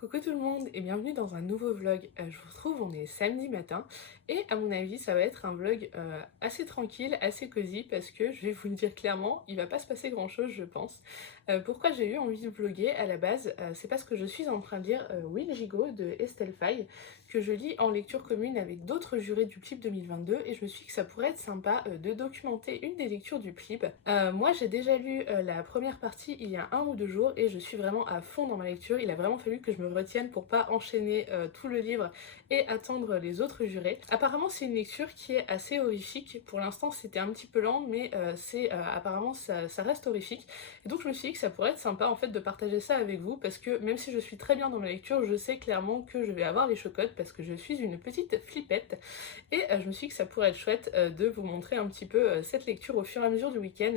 Coucou tout le monde et bienvenue dans un nouveau vlog. Je vous retrouve, on est samedi matin et à mon avis ça va être un vlog assez tranquille, assez cosy parce que je vais vous le dire clairement, il va pas se passer grand chose je pense. Pourquoi j'ai eu envie de vlogger à la base, c'est parce que je suis en train de lire Will Gigot de Estelle Faye que je lis en lecture commune avec d'autres jurés du PLIB 2022 et je me suis dit que ça pourrait être sympa de documenter une des lectures du PLIB. Moi j'ai déjà lu la première partie il y a 1 ou 2 jours et je suis vraiment à fond dans ma lecture. Il a vraiment fallu que je me retienne pour pas enchaîner tout le livre et attendre les autres jurés. Apparemment c'est une lecture qui est assez horrifique. Pour l'instant c'était un petit peu lent mais apparemment ça reste horrifique. Et donc je me suis dit que ça pourrait être sympa en fait de partager ça avec vous parce que même si je suis très bien dans ma lecture, je sais clairement que je vais avoir les chocottes parce que je suis une petite flippette. Et je me suis dit que ça pourrait être chouette de vous montrer un petit peu cette lecture au fur et à mesure du week-end.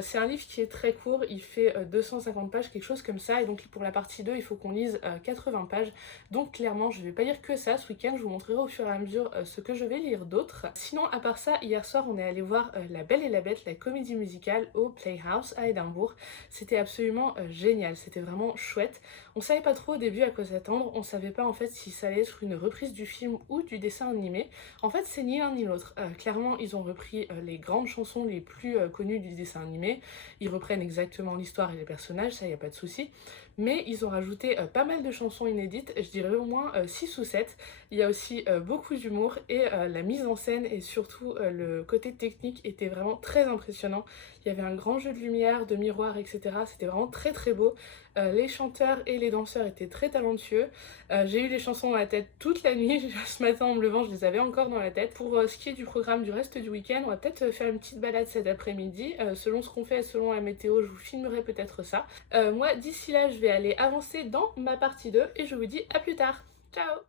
C'est un livre qui est très court, il fait 250 pages, quelque chose comme ça, et donc pour la partie 2, il faut qu'on lise 80 pages. Donc clairement, je vais pas lire que ça ce week-end, je vous montrerai au fur et à mesure ce que je vais lire d'autre. Sinon, à part ça, hier soir, on est allé voir La Belle et la Bête, la comédie musicale au Playhouse à Édimbourg. C'était absolument génial, c'était vraiment chouette. On savait pas trop au début à quoi s'attendre, on savait pas en fait si ça allait être une reprise du film ou du dessin animé. En fait, c'est ni l'un ni l'autre. Clairement, ils ont repris les grandes chansons les plus connues du dessin animé. Ils reprennent exactement l'histoire et les personnages, ça y a pas de souci. Mais ils ont rajouté pas mal de chansons inédites, je dirais au moins 6 ou 7. Il y a aussi beaucoup d'humour et la mise en scène et surtout le côté technique était vraiment très impressionnant. Il y avait un grand jeu de lumière, de miroirs, etc. C'était vraiment très très beau. Les chanteurs et les danseurs étaient très talentueux. J'ai eu les chansons dans la tête toute la nuit. Ce matin en me levant, je les avais encore dans la tête. Pour ce qui est du programme du reste du week-end, on va peut-être faire une petite balade cet après-midi. Selon ce qu'on fait, selon la météo, je vous filmerai peut-être ça. Moi, d'ici là, je vais aller avancer dans ma partie 2 et je vous dis à plus tard. Ciao!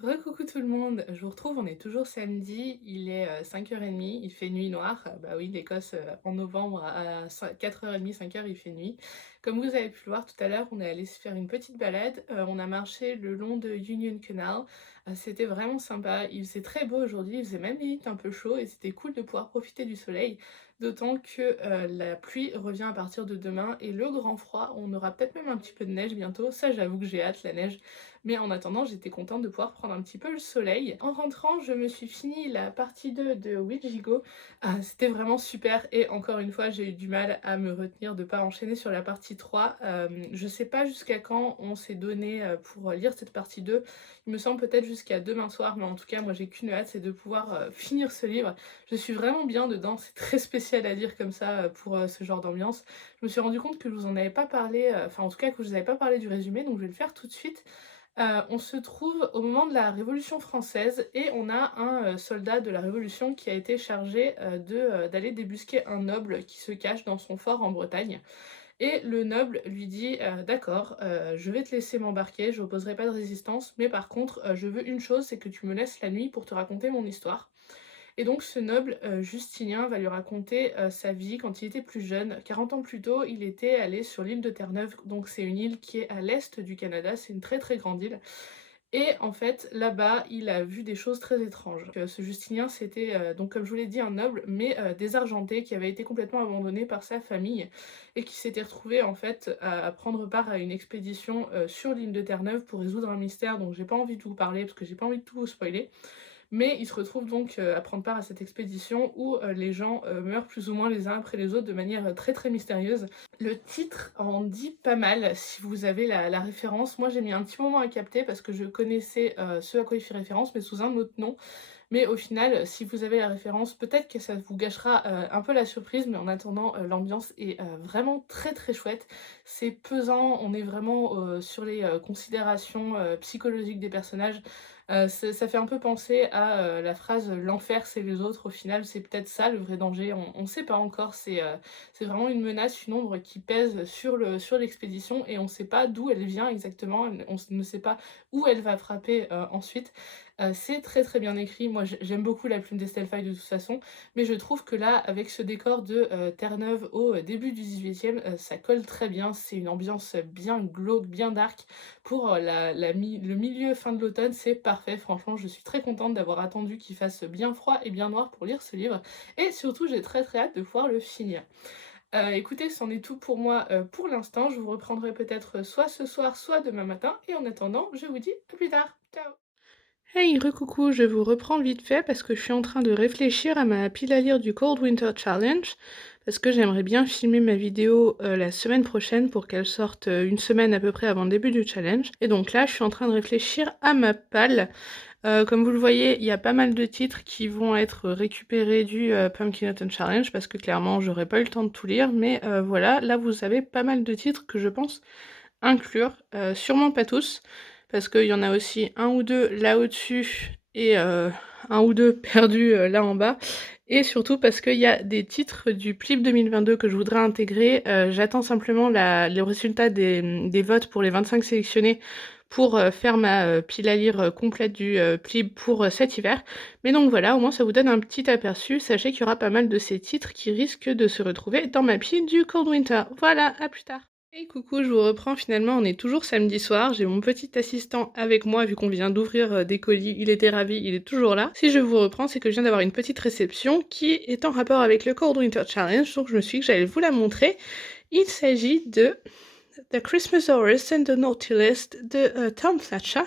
Recoucou tout le monde, je vous retrouve, on est toujours samedi, il est 5h30, il fait nuit noire. Bah oui, l'Écosse en novembre à 4h30, 5h il fait nuit. Comme vous avez pu le voir tout à l'heure, on est allé se faire une petite balade, on a marché le long de Union Canal. C'était vraiment sympa. Il faisait très beau aujourd'hui, il faisait même limite un peu chaud et c'était cool de pouvoir profiter du soleil. D'autant que, la pluie revient à partir de demain et le grand froid, on aura peut-être même un petit peu de neige bientôt. Ça, j'avoue que j'ai hâte, la neige. Mais en attendant, j'étais contente de pouvoir prendre un petit peu le soleil. En rentrant, je me suis fini la partie 2 de Ouijigo. Ah, c'était vraiment super et encore une fois, j'ai eu du mal à me retenir de pas enchaîner sur la partie 3. Je sais pas jusqu'à quand on s'est donné, pour lire cette partie 2. Il me semble peut-être jusqu'à demain soir, mais en tout cas, moi j'ai qu'une hâte, c'est de pouvoir finir ce livre. Je suis vraiment bien dedans, c'est très spécial à lire comme ça pour ce genre d'ambiance. Je me suis rendu compte que je vous en avais pas parlé, enfin en tout cas que je vous avais pas parlé du résumé, donc je vais le faire tout de suite. On se trouve au moment de la Révolution française et on a un soldat de la Révolution qui a été chargé d'aller débusquer un noble qui se cache dans son fort en Bretagne. Et le noble lui dit d'accord, je vais te laisser m'embarquer, je n'opposerai pas de résistance, mais par contre, je veux une chose, c'est que tu me laisses la nuit pour te raconter mon histoire. Et donc ce noble, Justinien, va lui raconter sa vie quand il était plus jeune. 40 ans plus tôt, il était allé sur l'île de Terre-Neuve, donc c'est une île qui est à l'est du Canada, c'est une très très grande île. Et en fait, là-bas, il a vu des choses très étranges. Ce Justinien, c'était donc comme je vous l'ai dit, un noble, mais désargenté, qui avait été complètement abandonné par sa famille et qui s'était retrouvé en fait à prendre part à une expédition sur l'île de Terre-Neuve pour résoudre un mystère dont j'ai pas envie de vous parler parce que j'ai pas envie de tout vous spoiler. Mais il se retrouve donc à prendre part à cette expédition où les gens meurent plus ou moins les uns après les autres de manière très très mystérieuse. Le titre en dit pas mal si vous avez la référence. Moi j'ai mis un petit moment à capter parce que je connaissais ce à quoi il fait référence mais sous un autre nom. Mais au final, si vous avez la référence, peut-être que ça vous gâchera un peu la surprise, mais en attendant, l'ambiance est vraiment très très chouette. C'est pesant, on est vraiment sur les considérations psychologiques des personnages. Ça fait un peu penser à la phrase «L'enfer c'est les autres», au final c'est peut-être ça le vrai danger, on sait pas encore, c'est vraiment une menace, une ombre qui pèse sur l'expédition et on sait pas d'où elle vient exactement, on ne sait pas où elle va frapper ensuite. C'est très très bien écrit, moi j'aime beaucoup la plume d'Estelle Faye de toute façon, mais je trouve que là, avec ce décor de Terre-Neuve au début du 18e, ça colle très bien, c'est une ambiance bien glauque, bien dark. Pour le milieu fin de l'automne, c'est parfait, franchement, je suis très contente d'avoir attendu qu'il fasse bien froid et bien noir pour lire ce livre, et surtout j'ai très très hâte de pouvoir le finir. Écoutez, c'en est tout pour moi pour l'instant, je vous reprendrai peut-être soit ce soir, soit demain matin, et en attendant, je vous dis à plus tard, ciao! Hey, recoucou, je vous reprends vite fait parce que je suis en train de réfléchir à ma pile à lire du Cold Winter Challenge parce que j'aimerais bien filmer ma vidéo la semaine prochaine pour qu'elle sorte une semaine à peu près avant le début du challenge. Et donc là, je suis en train de réfléchir à ma palle. Comme vous le voyez, il y a pas mal de titres qui vont être récupérés du Pumpkin Autumn Challenge parce que clairement, j'aurais pas eu le temps de tout lire. Mais voilà, là, vous avez pas mal de titres que je pense inclure, sûrement pas tous, parce qu'il y en a aussi un ou deux là au-dessus et un ou deux perdus là en bas, et surtout parce qu'il y a des titres du PLIB 2022 que je voudrais intégrer. J'attends simplement le résultat des votes pour les 25 sélectionnés pour faire ma pile à lire complète du PLIB pour cet hiver. Mais donc voilà, au moins ça vous donne un petit aperçu. Sachez qu'il y aura pas mal de ces titres qui risquent de se retrouver dans ma pile du Cold Winter. Voilà, à plus tard. Hey coucou, je vous reprends finalement, on est toujours samedi soir, j'ai mon petit assistant avec moi vu qu'on vient d'ouvrir des colis, il était ravi, il est toujours là. Si je vous reprends, c'est que je viens d'avoir une petite réception qui est en rapport avec le Cold Winter Challenge, donc je me suis dit que j'allais vous la montrer. Il s'agit de The Christmas Horrors and the Naughty List de Tom Fletcher,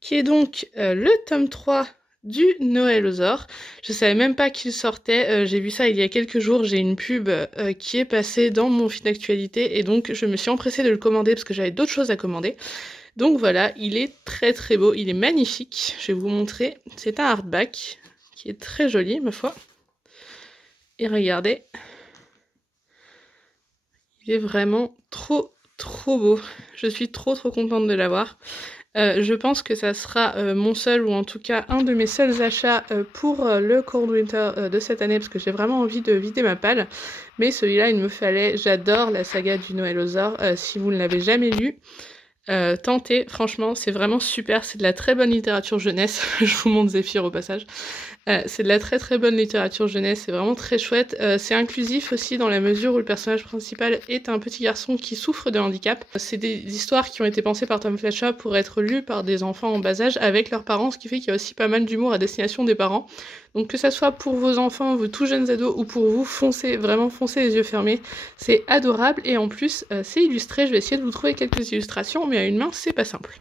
qui est donc le tome 3 du Noëlosaure. Je savais même pas qu'il sortait, j'ai vu ça il y a quelques jours, j'ai une pub qui est passée dans mon feed d'actualité et donc je me suis empressée de le commander parce que j'avais d'autres choses à commander. Donc voilà, il est très très beau, il est magnifique, je vais vous montrer, c'est un hardback qui est très joli ma foi. Et regardez, il est vraiment trop trop beau, je suis trop contente de l'avoir. Je pense que ça sera mon seul, ou en tout cas un de mes seuls achats pour le Cold Winter de cette année, parce que j'ai vraiment envie de vider ma palle. Mais celui-là, il me fallait. J'adore la saga du Noëlosaure. Si vous ne l'avez jamais lu, tentez, franchement, c'est vraiment super. C'est de la très bonne littérature jeunesse. Je vous montre Zéphyr au passage. C'est de la très très bonne littérature jeunesse, c'est vraiment très chouette. C'est inclusif aussi dans la mesure où le personnage principal est un petit garçon qui souffre de handicap. C'est des histoires qui ont été pensées par Tom Fletcher pour être lues par des enfants en bas âge avec leurs parents, ce qui fait qu'il y a aussi pas mal d'humour à destination des parents. Donc que ça soit pour vos enfants, vos tout jeunes ados ou pour vous, foncez, vraiment foncez les yeux fermés. C'est adorable et en plus c'est illustré. Je vais essayer de vous trouver quelques illustrations, mais à une main c'est pas simple.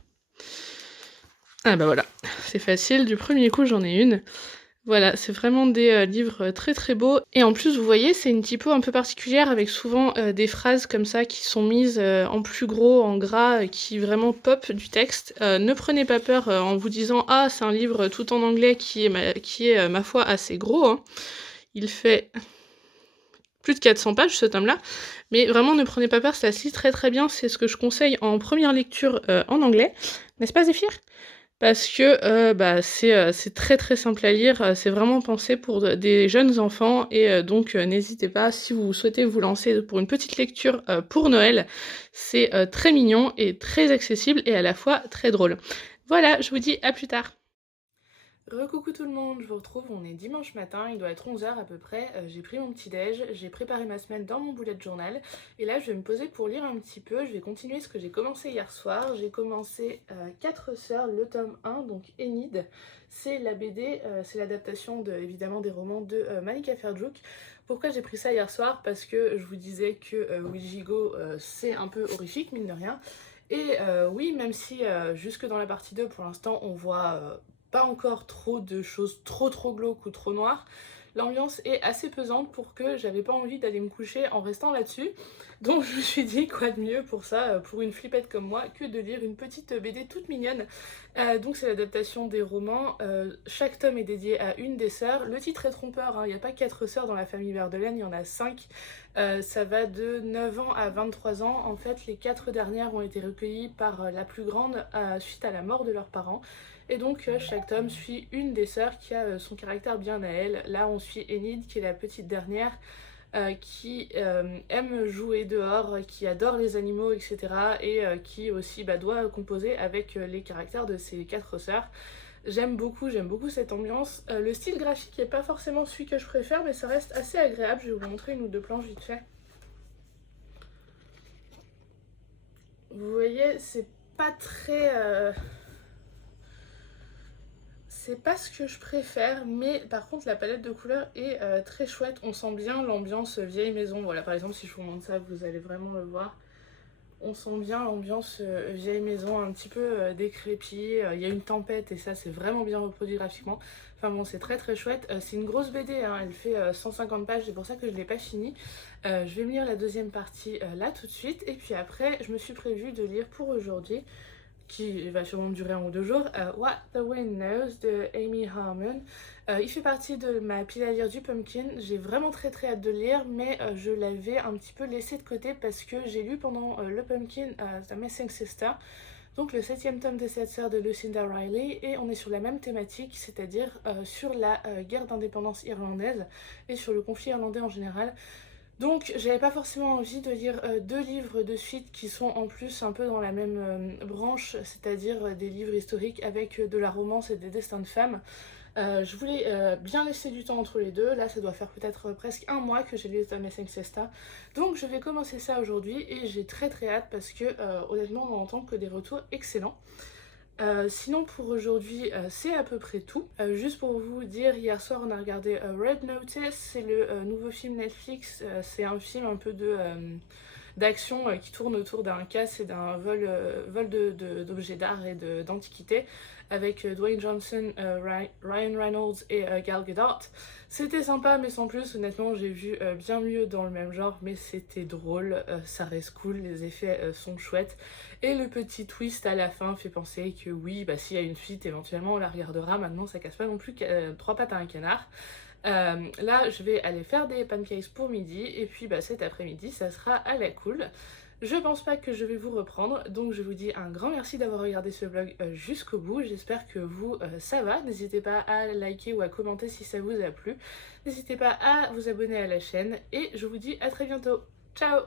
Ah bah voilà, c'est facile, du premier coup j'en ai une. Voilà, c'est vraiment des livres très très beaux et en plus vous voyez c'est une typo un peu particulière avec souvent des phrases comme ça qui sont mises en plus gros, en gras, qui vraiment pop du texte. Ne prenez pas peur en vous disant «Ah c'est un livre tout en anglais qui est ma foi assez gros hein». Il fait plus de 400 pages ce tome-là, mais vraiment ne prenez pas peur, ça se lit très très bien, c'est ce que je conseille en première lecture en anglais. N'est-ce pas Zéphyr? Parce que, c'est très, très simple à lire, c'est vraiment pensé pour des jeunes enfants et donc n'hésitez pas si vous souhaitez vous lancer pour une petite lecture, pour Noël. C'est, très mignon et très accessible et à la fois très drôle. Voilà, je vous dis à plus tard. Recoucou tout le monde, je vous retrouve, on est dimanche matin, il doit être 11 h à peu près, j'ai pris mon petit déj, j'ai préparé ma semaine dans mon bullet journal et là je vais me poser pour lire un petit peu, je vais continuer ce que j'ai commencé hier soir, j'ai commencé 4 sœurs, le tome 1, donc Enid, c'est la BD, c'est l'adaptation évidemment des romans de Malika Ferjouk. Pourquoi j'ai pris ça hier soir? Parce que je vous disais que Wijigo c'est un peu horrifique mine de rien. Et oui, même si jusque dans la partie 2 pour l'instant on voit pas encore trop de choses trop glauques ou trop noires, l'ambiance est assez pesante pour que j'avais pas envie d'aller me coucher en restant là-dessus. Donc je me suis dit quoi de mieux pour ça, pour une flippette comme moi, que de lire une petite BD toute mignonne. Donc c'est l'adaptation des romans, chaque tome est dédié à une des sœurs. Le titre est trompeur, hein. Il n'y a pas 4 sœurs dans la famille Verlaine, il y en a 5. Ça va de 9 ans à 23 ans. En fait, les 4 dernières ont été recueillies par la plus grande suite à la mort de leurs parents. Et donc chaque tome suit une des sœurs qui a son caractère bien à elle. Là on suit Enid qui est la petite dernière qui aime jouer dehors, qui adore les animaux etc. et qui aussi doit composer avec les caractères de ses 4 sœurs. J'aime beaucoup cette ambiance. Le style graphique n'est pas forcément celui que je préfère mais ça reste assez agréable. Je vais vous montrer une ou deux planches vite fait. Vous voyez c'est pas très... C'est pas ce que je préfère, mais par contre la palette de couleurs est très chouette. On sent bien l'ambiance vieille maison. Voilà, par exemple, si je vous montre ça, vous allez vraiment le voir. On sent bien l'ambiance vieille maison, un petit peu décrépit. Il y a une tempête et ça, c'est vraiment bien reproduit graphiquement. Enfin bon, c'est très très chouette. C'est une grosse BD, hein, elle fait 150 pages, c'est pour ça que je ne l'ai pas finie. Je vais me lire la deuxième partie là tout de suite. Et puis après, je me suis prévu de lire pour aujourd'hui qui va sûrement durer 1 ou 2 jours, What the Wind Knows de Amy Harmon. Il fait partie de ma pile à lire du Pumpkin. J'ai vraiment très très hâte de le lire, mais je l'avais un petit peu laissé de côté parce que j'ai lu pendant le Pumpkin The Missing Sister, donc le 7e tome des 7 sœurs de Lucinda Riley, et on est sur la même thématique, c'est-à-dire sur la guerre d'indépendance irlandaise et sur le conflit irlandais en général. Donc j'avais pas forcément envie de lire 2 livres de suite qui sont en plus un peu dans la même branche, c'est-à-dire des livres historiques avec de la romance et des destins de femmes. Je voulais bien laisser du temps entre les deux, là ça doit faire peut-être presque 1 mois que j'ai lu The Missing Sister. Donc je vais commencer ça aujourd'hui et j'ai très très hâte parce que honnêtement on n'entend que des retours excellents. Sinon pour aujourd'hui c'est à peu près tout. Juste pour vous dire, hier soir on a regardé Red Notice, c'est le nouveau film Netflix, c'est un film un peu d'action qui tourne autour d'un casse et d'un vol d'objets d'art et d'antiquités avec Dwayne Johnson, Ryan Reynolds et Gal Gadot. C'était sympa mais sans plus, honnêtement j'ai vu bien mieux dans le même genre mais c'était drôle, ça reste cool, les effets sont chouettes et le petit twist à la fin fait penser que oui, s'il y a une fuite éventuellement on la regardera, maintenant ça casse pas non plus 3 pattes à un canard. Là je vais aller faire des pancakes pour midi et puis cet après-midi ça sera à la cool. Je pense pas que je vais vous reprendre, donc je vous dis un grand merci d'avoir regardé ce vlog jusqu'au bout. J'espère que vous, ça va. N'hésitez pas à liker ou à commenter si ça vous a plu. N'hésitez pas à vous abonner à la chaîne et je vous dis à très bientôt. Ciao!